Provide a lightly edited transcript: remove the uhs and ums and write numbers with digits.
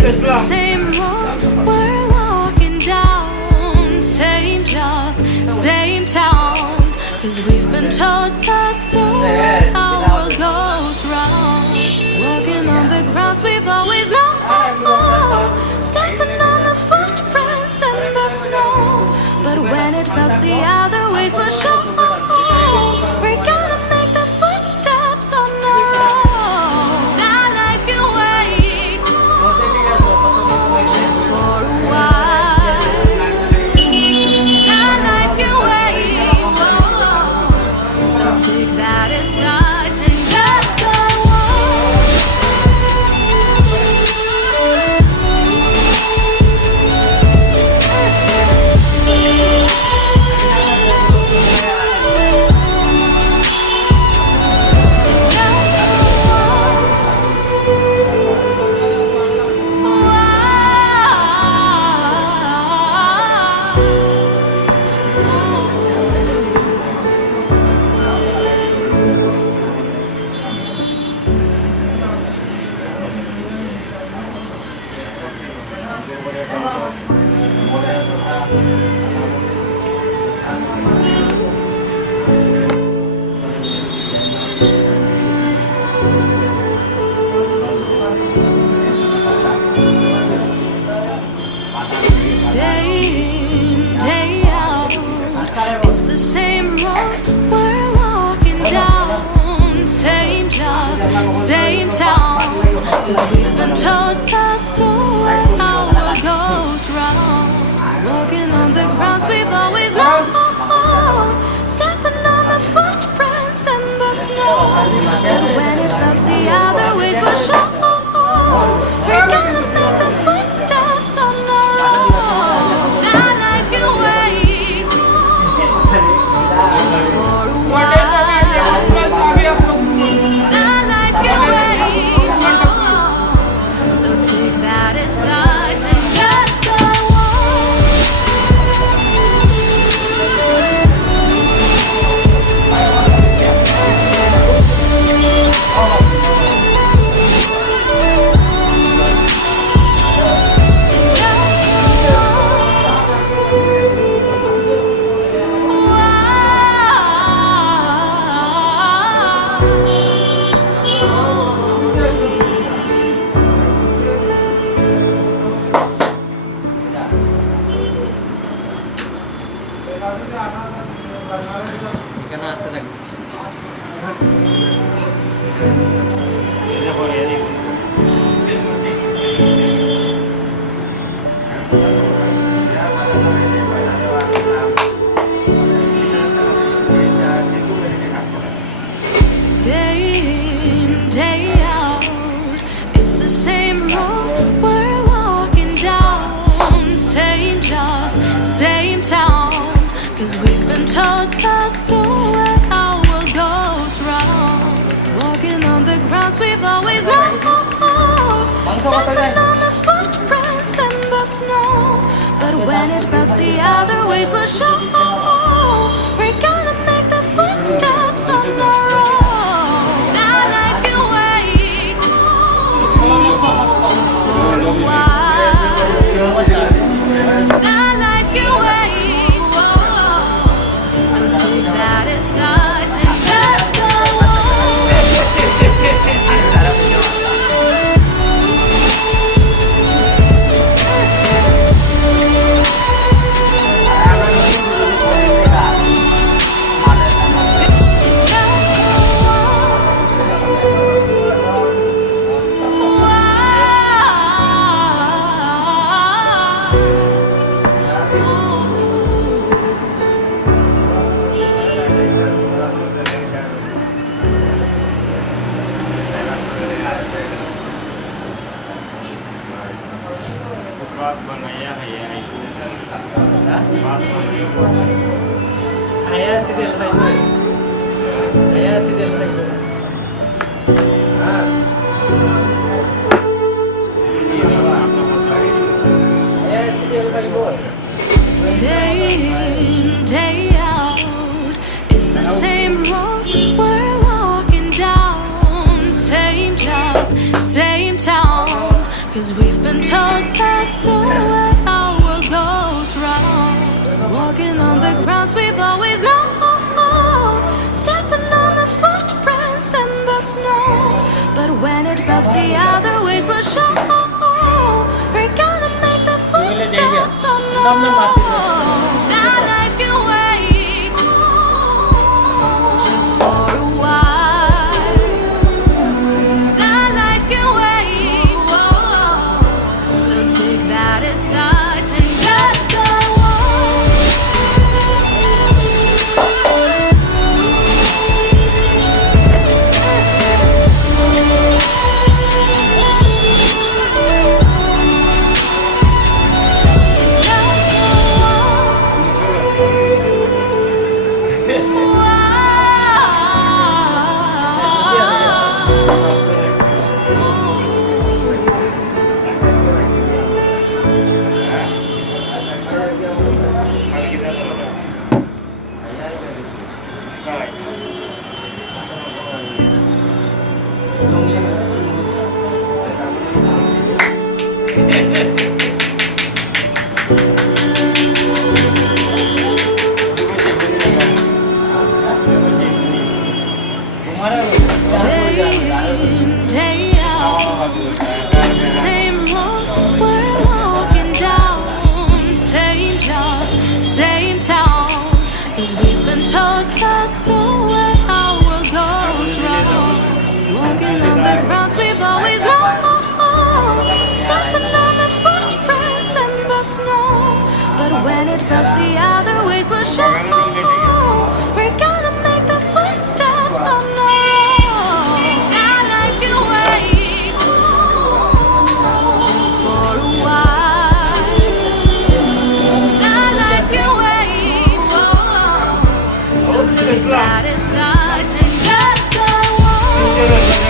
It's the same road we're walking down, same job, same town. Cause we've been told that's the way our world goes round. Walking on the grounds we've always known, stepping on the footprints in the snow. But when it melts, the other ways will show. We're gonna make the footsteps on our own. Now life can wait just for a while. Now life can wait, so take that aside and just go it's the same road we're walking down, same job, same town. Cause we've been told that's the way our world goes round. Walking on the grounds we've always known, stepping on the footprints in the snow. But when it melts, the other ways will show. We're gonna make the footsteps on our own. Now life can wait just for a while. Now life can wait, so take that aside and just go day in, day out. It's the same road we're walking down, same job, same town. Cause we've been told that's the way our world goes round. Walking on the grounds we've always known, stepping on the footprints in the snow. But when it melts, the other ways will show. We're gonna make the footsteps on our own. Now life can wait just for a while. Now life can wait, so take that aside and just go Ayah sidil lagi. Ayah sidil lagi. been told that's the way our world goes round. Walking on the grounds we've always known, stepping on the footprints in the snow. But when it melts, the other ways will show. We're gonna make the footsteps on our own. That life can wait just for a while. That life can wait. So take that aside and just go day out. It's the same road we're walking down. Same job, same town. 'Cause we've been told that's the way our world goes round. Walking on the grounds we've always known, stepping on the footprints in the snow. But when it melts, the other ways will show. We're gonna make the footsteps on our own. That life can wait just for a while. That life can wait. So take that aside and just go on.